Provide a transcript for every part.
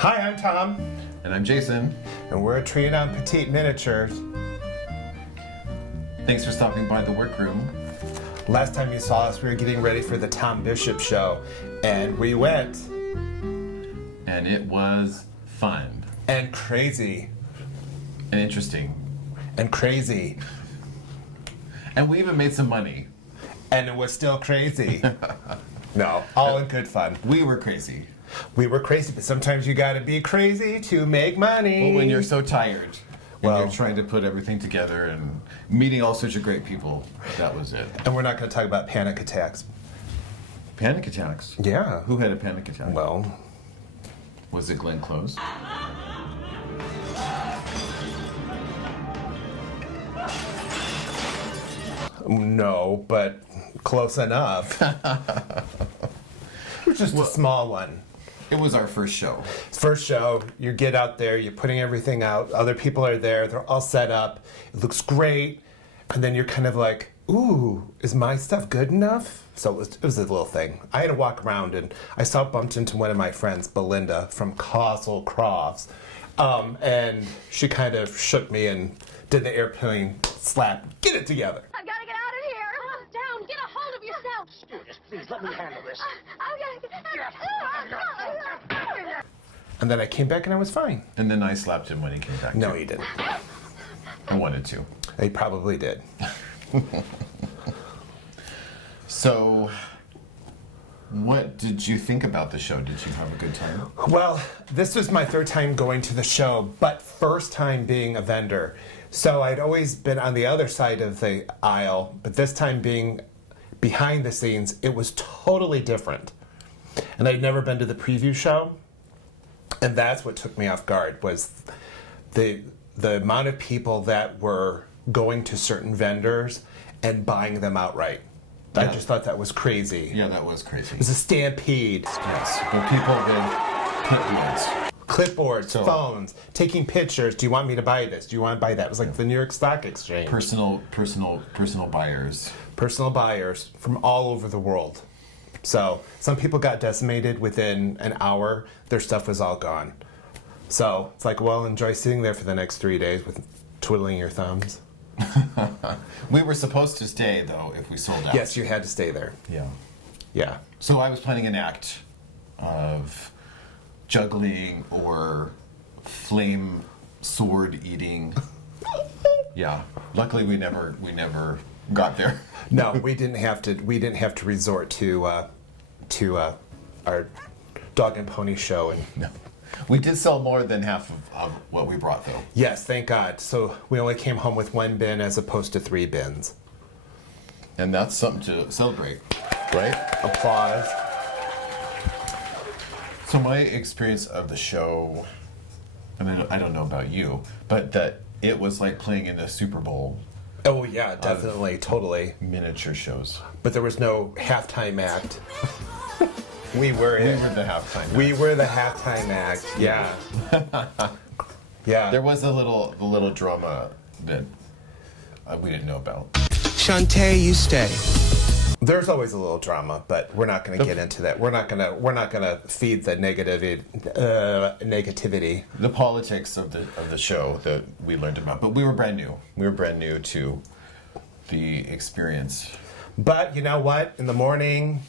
Hi, I'm Tom. And I'm Jason. And we're at Trianon Petit Miniatures. Thanks for stopping by the workroom. Last time you saw us, we were getting ready for the Tom Bishop show. And we went. And it was fun. And crazy. And interesting. And crazy. And we even made some money. And it was still crazy. No, all in good fun. We were crazy. We were crazy, but sometimes you gotta be crazy to make money. Well, when you're so tired, and Well, you're trying to put everything together and meeting all sorts of great people, that was it. and we're not gonna talk about panic attacks. Panic attacks? Yeah. Who had a panic attack? Well, Was it Glenn Close? no, but close enough. It was just a small one. It was our first show. First show, you get out there, you're putting everything out, other people are there, they're all set up, it looks great, and then you're kind of like, ooh, is my stuff good enough? So it was a little thing. I had to walk around, and I bumped into one of my friends, Belinda, from Castle Crofts, and she kind of shook me and did the airplane slap, get it together. I've got to get out of here. Calm down. Get a hold of yourself. Stewardess, please let me handle this. I've got to get... And then I came back and I was fine. And then I slapped him when he came back. No, too. he didn't. I wanted to. He probably did. So, what did you think about the show? Did you have a good time? Well, this was my third time going to the show, but first time being a vendor. So I'd always been on the other side of the aisle, but this time being behind the scenes, it was totally different. And I'd never been to the preview show, and that's what took me off guard, was the amount of people that were going to certain vendors and buying them outright. I Yeah. just thought that was crazy. Yeah, that was crazy. It was a stampede. Yes, but people with clipboards, Clipboards, phones, taking pictures. Do you want me to buy this? Do you want to buy that? It was like the New York Stock Exchange. personal buyers. Personal buyers from all over the world. So some people got decimated within an hour. Their stuff was all gone. So it's like, well, enjoy sitting there for the next 3 days with twiddling your thumbs. We were supposed to stay though if we sold out. Yes, you had to stay there. Yeah. Yeah. So I was planning an act of juggling or flame sword eating. Yeah. Luckily we never got there. No, we didn't have to. We didn't have to resort to our dog and pony show. And No. We did sell more than half of what we brought though. yes, thank God. So we only came home with 1 bin as opposed to 3 bins. And that's something to celebrate, right? Applause. So my experience of the show, I mean, I don't know about you, but that it was like playing in the Super Bowl Oh yeah, definitely, totally. miniature shows. But there was no halftime act. We were We it. were the halftime. We were the halftime act. Yeah. Yeah. There was a little drama that we didn't know about. Shantae, you stay. There's always a little drama, but we're not going to get into that. We're not going to feed the negativity. The politics of the show that we learned about, but we were brand new. We were brand new to the experience. But you know what? In the morning,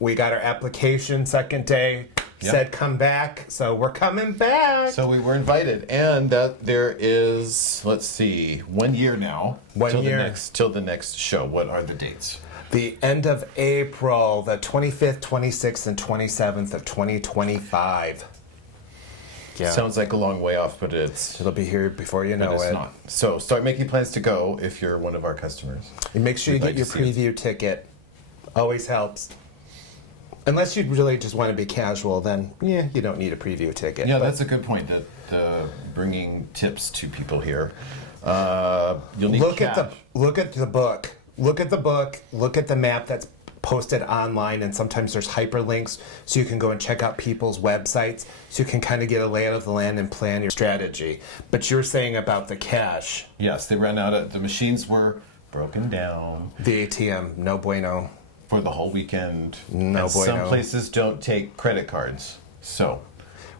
we got our application. Second day, Yep. said come back. So we're coming back. So we were invited, and that there is, let's see, 1 year now. 1 year. Till the next show. What are the dates? The end of April, the 25th, 26th, and 27th of 2025. Yeah. Sounds like a long way off, but It'll be here before you know it's it. not. So start making plans to go if you're one of our customers. And make sure you We'd get like your to see preview ticket. Always helps. Unless you really just want to be casual, then yeah, you don't need a preview ticket. Yeah, But that's a good point. That bringing tips to people here. You'll need look cash. look at the book. Look at the book. Look at the map that's posted online, and sometimes there's hyperlinks so you can go and check out people's websites so you can kind of get a layout of the land and plan your strategy. But you're saying about the cash, Yes, they ran out of the machines were broken down the ATM, no bueno. for the whole weekend. No and bueno. Some places don't take credit cards, so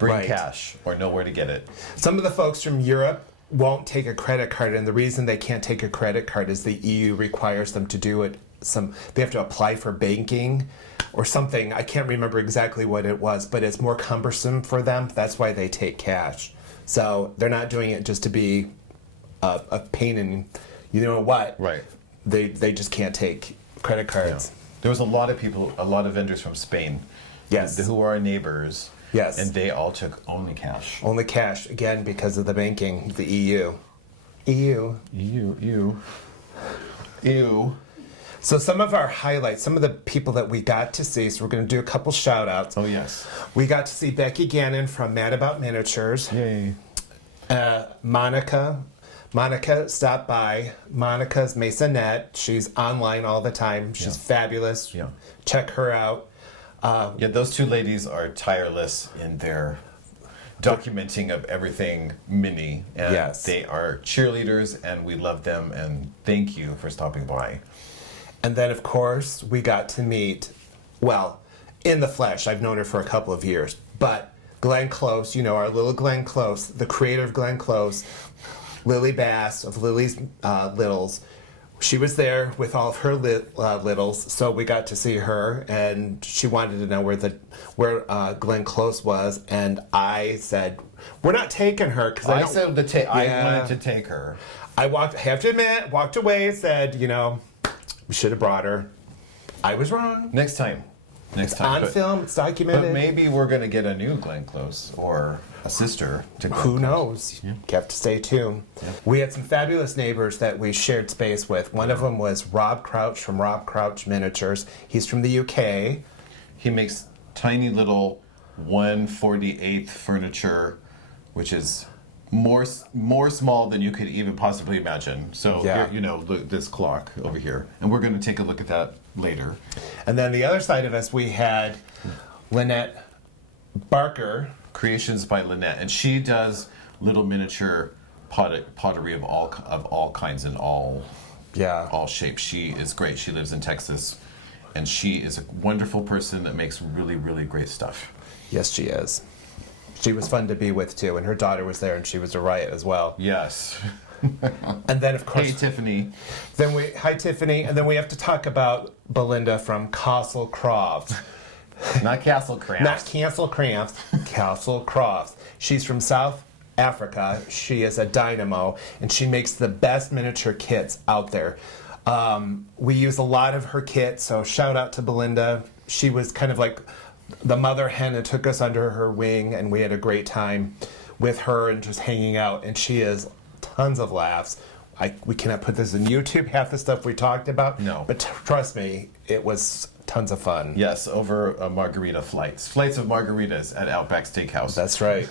bring Right. cash or know where to get it. Some of the folks from Europe won't take a credit card, and the reason they can't take a credit card is the EU requires them to do it. They have to apply for banking or something. I can't remember exactly what it was, but it's more cumbersome for them. That's why they take cash. So they're not doing it just to be a pain in, you know what? Right. They just can't take credit cards. There was a lot of people, a lot of vendors from Spain, Yes. who are our neighbors. Yes. And they all took only cash. Only cash, again, because of the banking, the EU. EU. Ew. So some of our highlights, some of the people that we got to see, so we're going to do a couple shout outs. Oh, yes. We got to see Becky Gannon from Mad About Miniatures. Yay. Monica stopped by. Monica's Masonette. She's online all the time. She's fabulous. Yeah. Check her out. Yeah, those two ladies are tireless in their documenting of everything mini. And Yes. they are cheerleaders, and we love them, and thank you for stopping by. And then, of course, we got to meet, well, in the flesh. I've known her for a couple of years. But Glenn Close, you know, our little Glenn Close, the creator of Glenn Close, Lily Bass of Lily's Littles. She was there with all of her littles, so we got to see her, and she wanted to know where Glenn Close was, and I said, "We're not taking her because I wanted to take her. I have to admit, walked away, said, you know, we should have brought her. I was wrong. Next time. On But- film, it's But documented. maybe we're going to get a new Glenn Close or a sister to Glenn Who Close. knows? You have to stay tuned. We had some fabulous neighbors that we shared space with. One of them was Rob Crouch from Rob Crouch Miniatures. He's from the UK. He makes tiny little 1/48th furniture, which is more small than you could even possibly imagine. So, Yeah. here, look, this clock over here. And we're going to take a look at that later. And then the other side of us, we had Lynette Barker. Creations by Lynette. And she does little miniature pottery of all kinds and all shapes. She is great. She lives in Texas. And she is a wonderful person that makes really, really great stuff. Yes, she is. She was fun to be with, too. And her daughter was there, and she was a riot as well. Yes. And then, of course... Hey, Tiffany. Hi, Tiffany. And then we have to talk about Belinda from Castle Crofts. Not Castle Crafts. Not Castle Crafts, Castle Crofts. She's from South Africa. She is a dynamo, and she makes the best miniature kits out there. We use a lot of her kits, so shout out to Belinda. She was kind of like the mother hen and took us under her wing, and we had a great time with her and just hanging out. And she is tons of laughs. We cannot put this in YouTube, half the stuff we talked about. No. But trust me, it was tons of fun. Yes, over margarita flights. Flights of margaritas at Outback Steakhouse. That's right.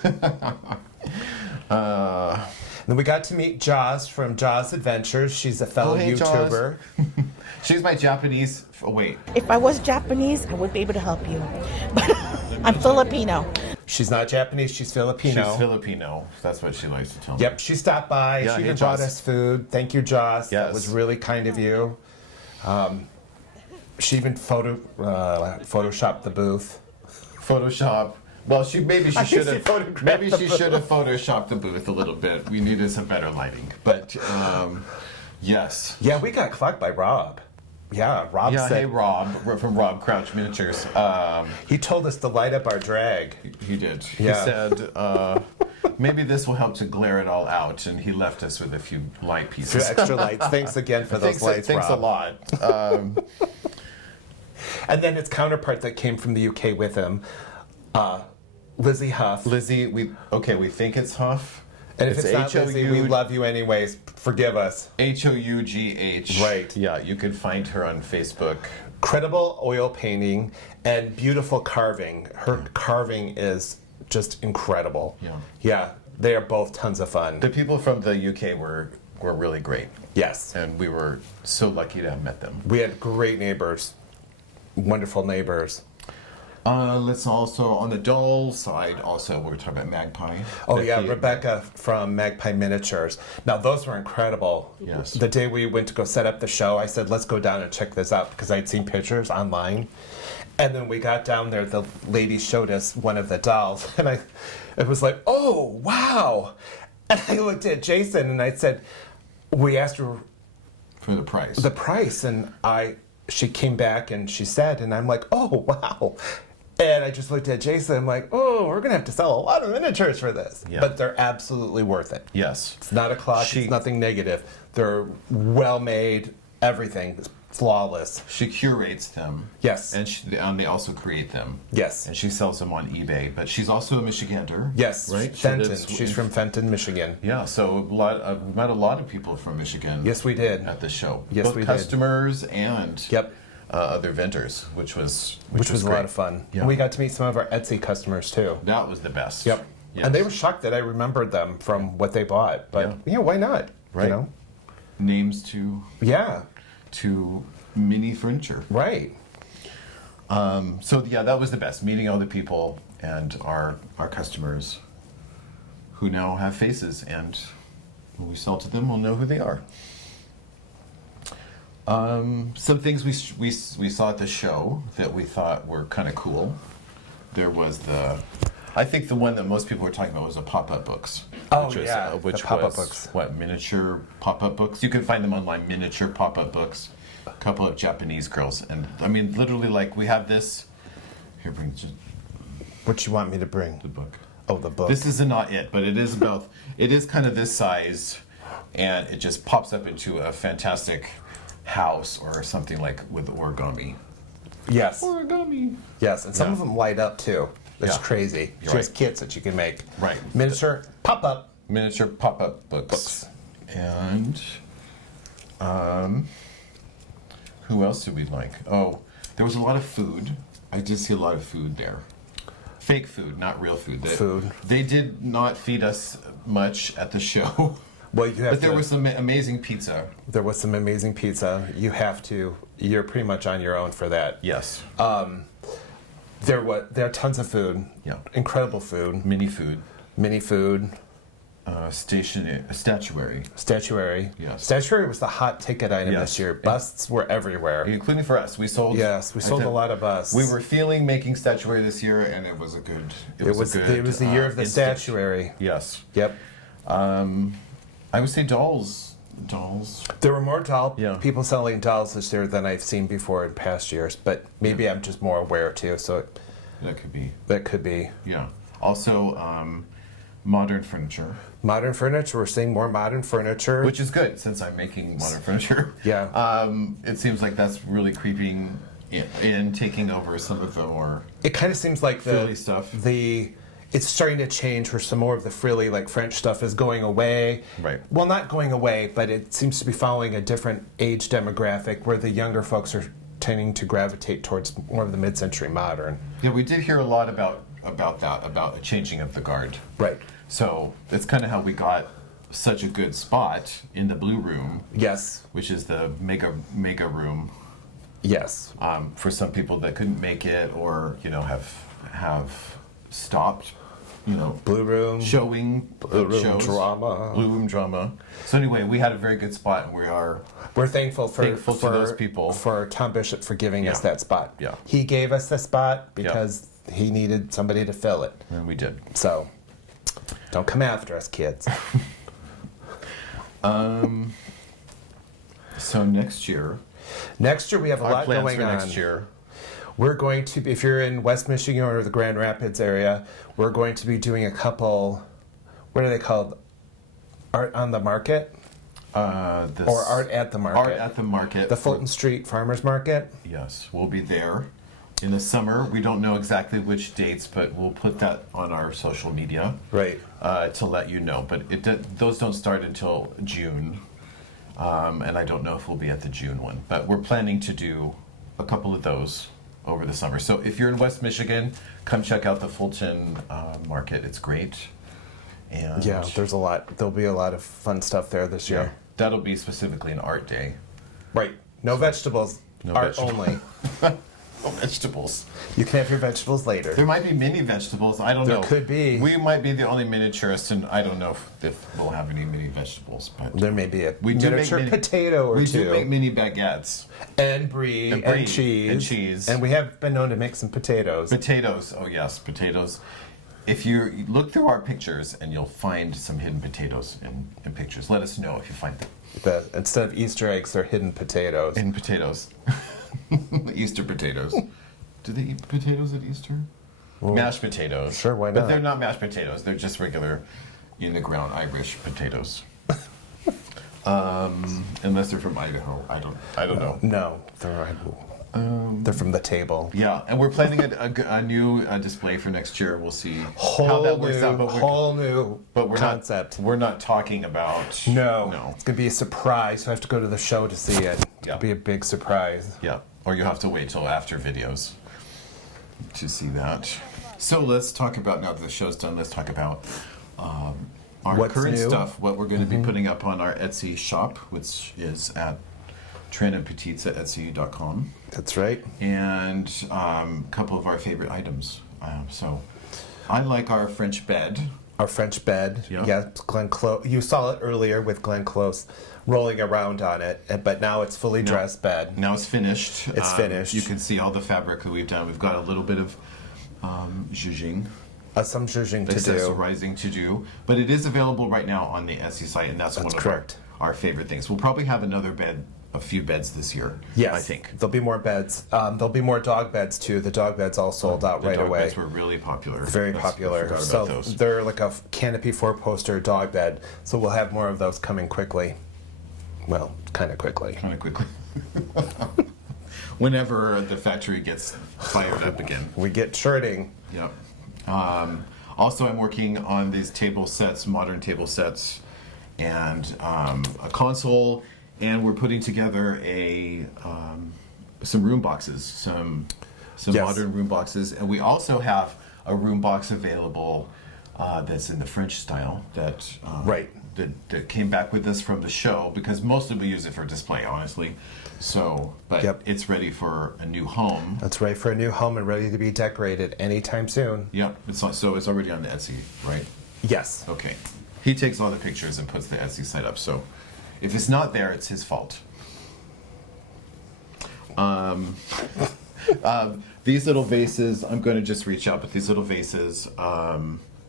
Then we got to meet Joss from Joss Adventures. She's a fellow hey, YouTuber. She's my Japanese... Oh, wait. If I was Japanese, I would be able to help you. But I'm Filipino. She's not Japanese, she's Filipino. She's Filipino. That's what she likes to tell me. Yep, she stopped by. Yeah, she hey, even brought Joss. us food. Thank you, Joss. That Yes. was really kind of you. She even photoshopped the booth. Photoshop. Well, maybe she I should think have. she photographed Maybe the she booth. should have photoshopped the booth a little bit. We needed some better lighting. But yes. Yeah, we got clocked by Rob. Yeah, Rob Yeah. said Hey, Rob. We're from Rob Crouch Miniatures. he told us to light up our drag. He did. Yeah. He said maybe this will help to glare it all out, and he left us with a few light For pieces. extra lights. Thanks again for those lights, Thanks Rob. a lot. And then his counterpart that came from the UK with him, Lizzie Huff. Lizzie, we think it's Huff. And if it's not Lizzie, we love you anyways. Forgive us. Hough. Right. Yeah, you can find her on Facebook. Credible oil painting and beautiful carving. Her carving is just incredible. Yeah. Yeah, they are both tons of fun. The people from the UK were really great, Yes. and we were so lucky to have met them. We had great neighbors. Wonderful neighbors. Let's also, on the doll side, we're talking about Magpie. Oh, yeah, Becky- Rebecca from Magpie Miniatures. Now, those were incredible. Yes. The day we went to go set up the show, I said, let's go down and check this out because I'd seen pictures online. And then we got down there, the lady showed us one of the dolls, and it was like, oh, wow. And I looked at Jason, and I said, we asked her For the price. the price, and she came back and she said, and I'm like, oh, wow. And I just looked at Jason, I'm like, oh, we're going to have to sell a lot of miniatures for this. Yeah. But they're absolutely worth it. Yes. It's not a clock, it's nothing negative. They're well made, everything is flawless. She curates them. Yes. And they also create them. Yes. And she sells them on eBay. But she's also a Michigander. Yes, Right? Fenton. She's from Fenton, Michigan. Yeah, so we met a lot of people from Michigan. Yes, we did. At the show. Yes, Both we did. customers and Yep. other vendors, which was Which was a great. lot of fun. Yeah. And we got to meet some of our Etsy customers too. That was the best. Yep. Yes. And they were shocked that I remembered them from what they bought. But Yeah. why not? Right. You know? Names to Yeah. mini furniture. Right. So yeah, that was the best. Meeting all the people and our customers who now have faces, and when we sell to them, we'll know who they are. Some things we saw at the show that we thought were kind of cool. There was I think the one that most people were talking about was the pop-up books. Oh, which was, yeah, the which pop-up was, books. What, miniature pop-up books? You can find them online, miniature pop-up books. A couple of Japanese girls. And I mean, literally, like, we have this. Here, bring just What you want me to bring? the book. Oh, the book. This is not it, but it is about, it is kind of this size, and it just pops up into a fantastic house or something like with origami. Yes. Origami. Yes, and some Yeah. of them light up too. It's Yeah. crazy. You're She has right. kits that you can make. Right. Miniature pop-up. Miniature pop-up books. And who else did we like? Oh, there was a lot of food. I did see a lot of food there. Fake food, not real food. Food. They did not feed us much at the show. Well, you have But there was some amazing pizza. There was some amazing pizza. You're pretty much on your own for that. Yes. There are tons of food. Yeah. Incredible food. Mini food. Mini food. Statuary. Statuary. Yes. Statuary was the hot ticket item Yes. this year. Busts were everywhere. Including for us. We sold. Yes, we sold a lot of busts. We were feeling making statuary this year, and it was a good. It was the year of the instinct. statuary. Yes. Yep. I would say dolls. There were more Yeah. people selling dolls this year than I've seen before in past years, but maybe I'm just more aware too, so That could be. that could be. Yeah. Also, modern furniture, Modern furniture, we're seeing more modern furniture. which is good since I'm making modern furniture. Yeah. It seems like that's really creeping in, taking over some of the more. It kind of seems like frilly stuff. It's starting to change where some more of the frilly, like French stuff, is going away. Right. Well, not going away, but it seems to be following a different age demographic where the younger folks are tending to gravitate towards more of the mid-century modern. Yeah, we did hear a lot about that, about a changing of the guard. Right. So that's kind of how we got such a good spot in the blue room, Yes. which is the mega room. Yes. For some people that couldn't make it, or have stopped, Blue room. showing Blue room shows. drama. Blue room drama. So anyway, we had a very good spot, and We're thankful for those people. for Tom Bishop for giving us Yeah. that spot. Yeah. He gave us the spot because he needed somebody to fill it. and we did. So, don't come after us, kids. So next year, Next year we have a our lot plans going for on. next year. We're going to be, if you're in West Michigan or the Grand Rapids area, we're going to be doing a couple, what are they called? Art on the Market? Or Art at the Market? Art at the Market. The Fulton Street Farmers Market? Yes, we'll be there in the summer. We don't know exactly which dates, but we'll put that on our social media. Right. To let you know. But those don't start until June. And I don't know if we'll be at the June one. But we're planning to do a couple of those over the summer. So if you're in West Michigan, come check out the Fulton Market. It's great. And Yeah, there'll be a lot of fun stuff there this yeah, year. that'll be specifically an art day. Right. No vegetables. No art vegetables. only. No vegetables. You can have your vegetables later. There might be mini vegetables. I don't There know. could be. We might be the only miniaturists, and I don't know if we'll have any mini vegetables. But There may be a we do miniature make mini, potato or we two. do make mini baguettes. And brie, and cheese. And we have been known to make some potatoes. Potatoes. Oh yes, potatoes. If you look through our pictures, and you'll find some hidden potatoes in pictures. Let us know if you find them. Instead of Easter eggs, they're hidden potatoes. Hidden potatoes. Easter potatoes. Do they eat potatoes at Easter? Mashed potatoes. Sure, why But not? they're not mashed potatoes. They're just regular, in the ground Irish potatoes. Unless they're from Idaho. I don't know. No, they're from the table. Yeah, and we're planning a new display for next year. We'll see how that works out. Whole new we're concept. We're not talking about. No, it's gonna be a surprise. You have to go to the show to see it. Yeah. It'll be a big surprise. Yeah, or you have to wait till after videos to see that. So let's talk about, now that the show's done, let's talk about our What's current new? stuff, what we're going to be putting up on our Etsy shop, which is at Trianon Petit at Etsy.com. That's right. And a couple of our favorite items. So I like our French bed. Our French bed. Yeah. Yeah, Glenn Close. You saw it earlier with Glenn Close rolling around on it, but now it's fully dressed bed. Now it's finished. It's finished. You can see all the fabric that we've done. We've got a little bit of zhuzhing. Some zhuzhing to do. Rising to do, but it is available right now on the Etsy site, and that's one of correct. our favorite things. We'll probably have a few beds this year. Yes, I think there'll be more beds. There'll be more dog beds too. The dog beds all sold out the right dog away. beds were really popular. Very I popular. forgot So about those. they're like a canopy 4-poster dog bed. So we'll have more of those coming quickly. Well, kind of quickly. Kind of quickly. Whenever the factory gets fired up again. We get shirting. Yep. Also, I'm working on these table sets, modern table sets, and a console, and we're putting together some room boxes, some Yes. modern room boxes, and we also have a room box available that's in the French style that Right. that came back with us from the show, because mostly we use it for display, honestly. So, but Yep. it's ready for a new home. That's right, for a new home and ready to be decorated anytime soon. Yep. So it's already on the Etsy, right? Yes. Okay. He takes all the pictures and puts the Etsy site up. So if it's not there, it's his fault. These little vases, I'm going to just reach out, but these little vases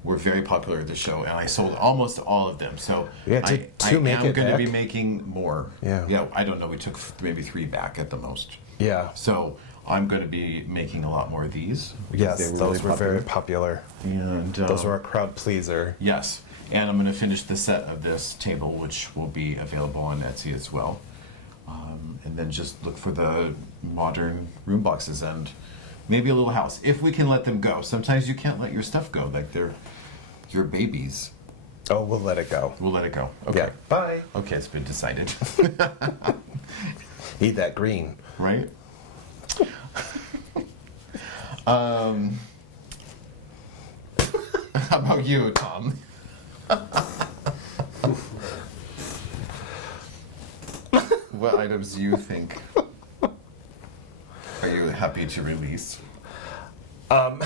were very popular at the show, and I sold almost all of them. So Yeah, to make I am it going to be back? making more. Yeah. Yeah, I don't know. We took maybe 3 back at the most. Yeah. So I'm going to be making a lot more of these. because Yes, they those really were very popular. And Those were a crowd pleaser. yes, and I'm going to finish the set of this table, which will be available on Etsy as well. And then just look for the modern room boxes and maybe a little house, if we can let them go. Sometimes you can't let your stuff go, like they're your babies. Oh, we'll let it go. We'll let it go. Okay. Yeah. Bye. Okay, it's been decided. Eat that green. Right? How about you, Tom? What items do you think are you happy to release? I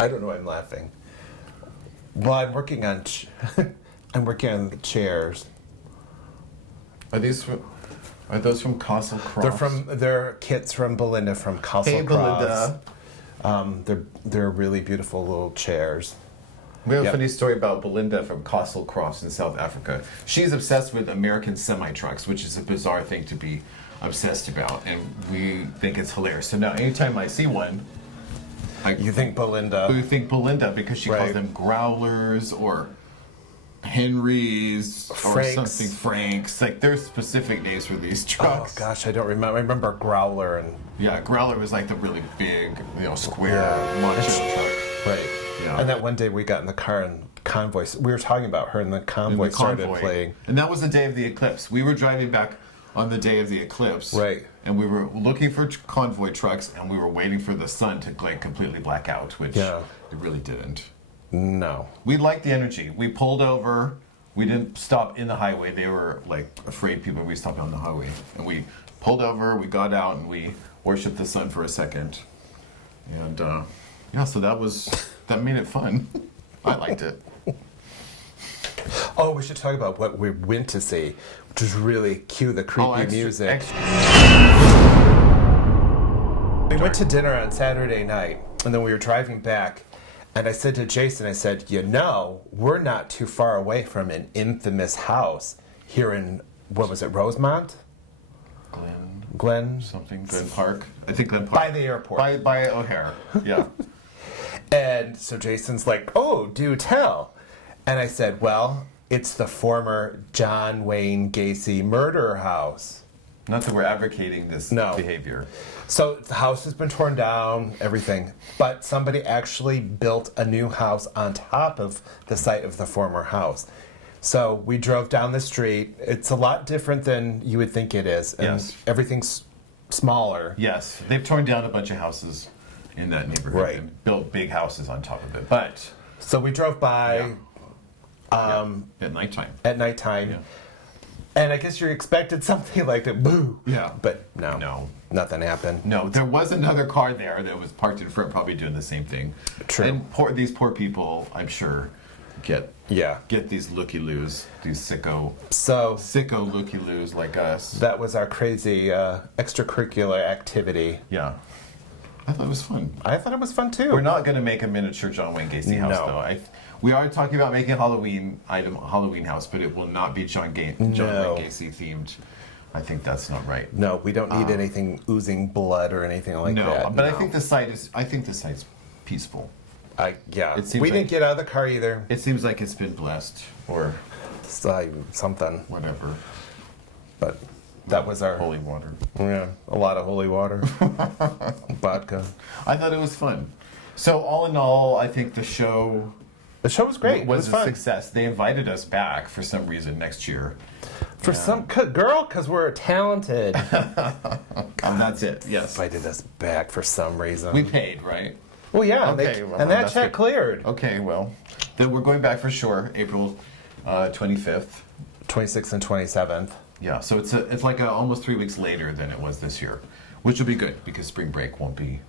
don't know why I'm laughing. Well, I'm working on I'm working on the chairs. Are those from Castle Cross? They're kits from Belinda from Castle Hey, Cross. Belinda. They're really beautiful little chairs. We have a Yep. funny story about Belinda from Castle Cross in South Africa. She's obsessed with American semi-trucks, which is a bizarre thing to be obsessed about, and we think it's hilarious. So now anytime I see one, You think Belinda? we think Belinda, because she calls Right. them growlers or Henrys or Franks. something Franks. Like there's specific names for these Oh trucks. gosh, I don't remember. I remember Growler and Yeah, growler was like the really big, square Yeah. macho truck. right. Yeah. And that one day we got in the car and Convoy. We were talking about her and the Convoy started playing. And that was the day of the eclipse. We were driving back on the day of the eclipse. Right. And we were looking for convoy trucks, and we were waiting for the sun to completely black out, which Yeah. it really didn't. No. We liked the energy. We pulled over. We didn't stop in the highway. They were afraid people would be stopping on the highway. And we pulled over, we got out, and we worship the sun for a second. And yeah, so that made it fun. I liked it. Oh, we should talk about what we went to see, which was really cue the creepy music. We went to dinner on Saturday night, and then we were driving back, and I said to Jason, I said, we're not too far away from an infamous house here in, what was it, Rosemont? Glen Park. I think Glen Park. By the airport. By O'Hare, yeah. And so Jason's like, oh, do tell. And I said, well, it's the former John Wayne Gacy murder house. Not that we're advocating this behavior. So the house has been torn down, everything. But somebody actually built a new house on top of the site of the former house. So we drove down the street. It's a lot different than you would think it is. And yes. Everything's smaller. Yes. They've torn down a bunch of houses in that neighborhood and built big houses on top of it. But so we drove by at nighttime. Yeah. And I guess you expected something like that, boo. Yeah. But no. Nothing happened. No, there was another car there that was parked in front, probably doing the same thing. True. And these poor people, I'm sure, get these looky-loos, these sicko looky-loos like us. That was our crazy extracurricular activity. Yeah. I thought it was fun. I thought it was fun too. We're not going to make a miniature John Wayne Gacy house, though. We are talking about making a Halloween house, but it will not be John Wayne Gacy themed. I think that's not right. No, we don't need anything oozing blood or anything like that. But I think the site's peaceful. We didn't get out of the car either. It seems like it's been blessed or something. Whatever. But that was our holy water. Yeah, a lot of holy water. Vodka. I thought it was fun. So all in all, I think the show was great. It was fun. A success. They invited us back for some reason next year. Because we're talented. And that's it. Yes. Invited us back for some reason. We paid, right? Well, yeah. Okay, and that check cleared. Okay, well, then we're going back for sure, April 25th. 26th and 27th. Yeah, so it's like almost 3 weeks later than it was this year, which will be good because spring break won't be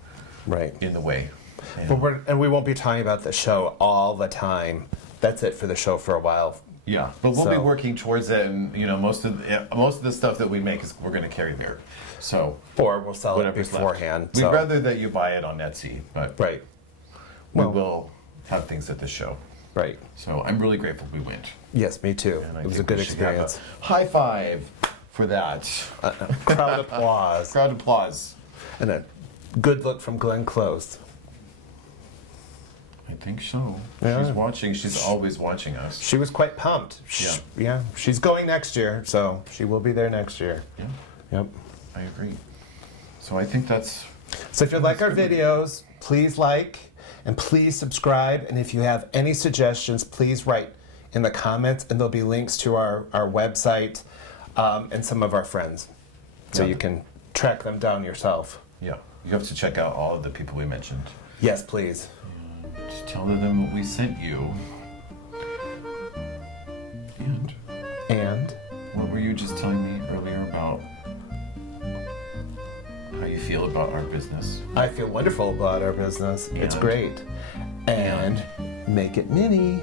in the way. And we won't be talking about the show all the time. That's it for the show for a while. Yeah, but we'll be working towards it, and most of the stuff that we make we're going to carry there. So or we'll sell it beforehand. We'd rather that you buy it on Etsy, but we well, will have things at the show. Right. So I'm really grateful we went. Yes, me too. It was a good experience. High five for that. Crowd applause. Crowd applause. And a good look from Glenn Close. I think so. Yeah. She's watching. She's always watching us. She was quite pumped. Yeah. She's going next year, so she will be there next year. Yeah. Yep. I agree. So I think that's... So if you like our videos, please like and please subscribe. And if you have any suggestions, please write in the comments, and there'll be links to our website and some of our friends. So you can track them down yourself. Yeah. You have to check out all of the people we mentioned. Yes, please. Just tell them what we sent you. And? What were you just telling me earlier about how you feel about our business? I feel wonderful about our business. It's great. And make it mini.